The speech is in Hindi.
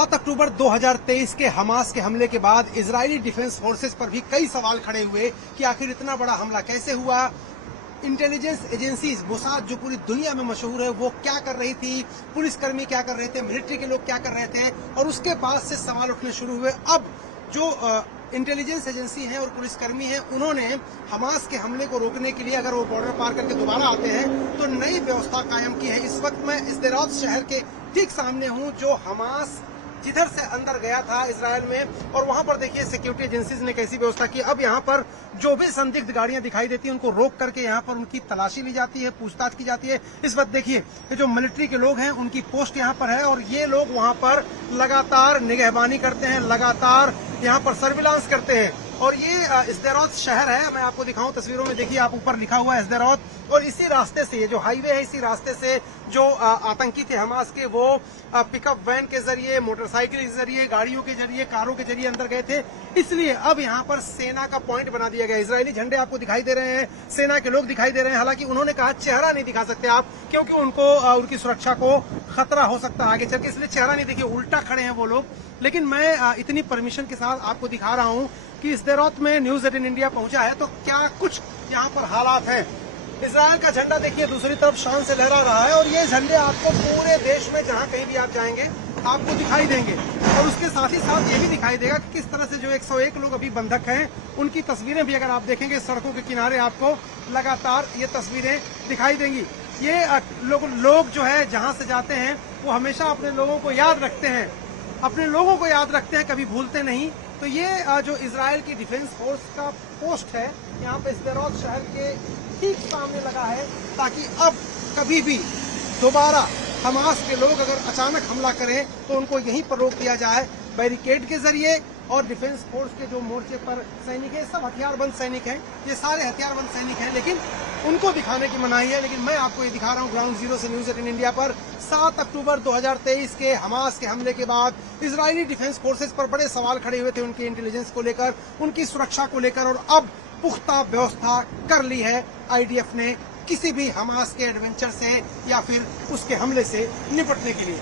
7 अक्टूबर 2023 के हमास के हमले के बाद इजरायली डिफेंस फोर्सेस पर भी कई सवाल खड़े हुए कि आखिर इतना बड़ा हमला कैसे हुआ। इंटेलिजेंस एजेंसीज मोसाद जो पूरी दुनिया में मशहूर है वो क्या कर रही थी, पुलिसकर्मी क्या कर रहे थे, मिलिट्री के लोग क्या कर रहे थे, और उसके बाद से सवाल उठने शुरू हुए। अब जो इंटेलिजेंस एजेंसी है और पुलिसकर्मी है उन्होंने हमास के हमले को रोकने के लिए अगर वो बॉर्डर पार करके दोबारा आते हैं तो नई व्यवस्था कायम की है। इस वक्त मैं इस्तेराद शहर के ठीक सामने हूं, जो हमास जिधर से अंदर गया था इजराइल में, और वहां पर देखिए सिक्योरिटी एजेंसीज ने कैसी व्यवस्था की। अब यहां पर जो भी संदिग्ध गाड़ियां दिखाई देती हैं उनको रोक करके यहां पर उनकी तलाशी ली जाती है, पूछताछ की जाती है। इस वक्त देखिए ये जो मिलिट्री के लोग हैं उनकी पोस्ट यहां पर है और ये लोग वहां पर लगातार निगहबानी करते हैं, लगातार यहां पर सर्विलांस करते हैं। और ये इस्तेराद शहर है, मैं आपको दिखाऊं तस्वीरों में, देखिए आप ऊपर लिखा हुआ है इस्तेराद, और इसी रास्ते से ये जो हाईवे है इसी रास्ते से जो आतंकी थे हमास के वो पिकअप वैन के जरिए, मोटरसाइकिल के जरिए, गाड़ियों के जरिए, कारों के जरिए अंदर गए थे। इसलिए अब यहाँ पर सेना का पॉइंट बना दिया गया। इजरायली झंडे आपको दिखाई दे रहे हैं, सेना के लोग दिखाई दे रहे हैं। हालांकि उन्होंने कहा चेहरा नहीं दिखा सकते आप, क्योंकि उनको उनकी सुरक्षा को खतरा हो सकता है आगे चल के, इसलिए चेहरा नहीं दिखे, उल्टा खड़े हैं वो लोग। लेकिन मैं इतनी परमिशन के साथ आपको दिखा रहा हूँ कि इस्तेराद में न्यूज 18 इंडिया पहुंचा है तो क्या कुछ यहाँ पर हालात हैं। इजराइल का झंडा देखिए दूसरी तरफ शान से लहरा रहा है, और ये झंडे आपको पूरे देश में जहाँ कहीं भी आप जाएंगे आपको दिखाई देंगे। और उसके साथ ही साथ ये भी दिखाई देगा कि किस तरह से जो 101 लोग अभी बंधक हैं उनकी तस्वीरें भी अगर आप देखेंगे सड़कों के किनारे आपको लगातार ये तस्वीरें दिखाई देंगी। ये लोग जो है जहाँ से जाते हैं वो हमेशा अपने लोगों को याद रखते हैं, अपने लोगों को याद रखते हैं, कभी भूलते नहीं। तो ये जो इजराइल की डिफेंस फोर्स का पोस्ट है यहाँ पे इस्तेराद शहर के ठीक सामने लगा है, ताकि अब कभी भी दोबारा हमास के लोग अगर अचानक हमला करें तो उनको यहीं पर रोक दिया जाए बैरिकेड के जरिए। और डिफेंस फोर्स के जो मोर्चे पर सैनिक हैं सब हथियारबंद सैनिक हैं, ये सारे हथियारबंद सैनिक हैं, लेकिन उनको दिखाने की मनाही है। लेकिन मैं आपको ये दिखा रहा हूँ ग्राउंड जीरो से न्यूज 18 इंडिया पर 7 अक्टूबर 2023 के हमास के हमले के बाद इजरायली डिफेंस फोर्सेस पर बड़े सवाल खड़े हुए थे, उनकी इंटेलिजेंस को लेकर, उनकी सुरक्षा को लेकर, और अब पुख्ता व्यवस्था कर ली है आईडीएफ ने किसी भी हमास के एडवेंचर से या फिर उसके हमले से निपटने के लिए।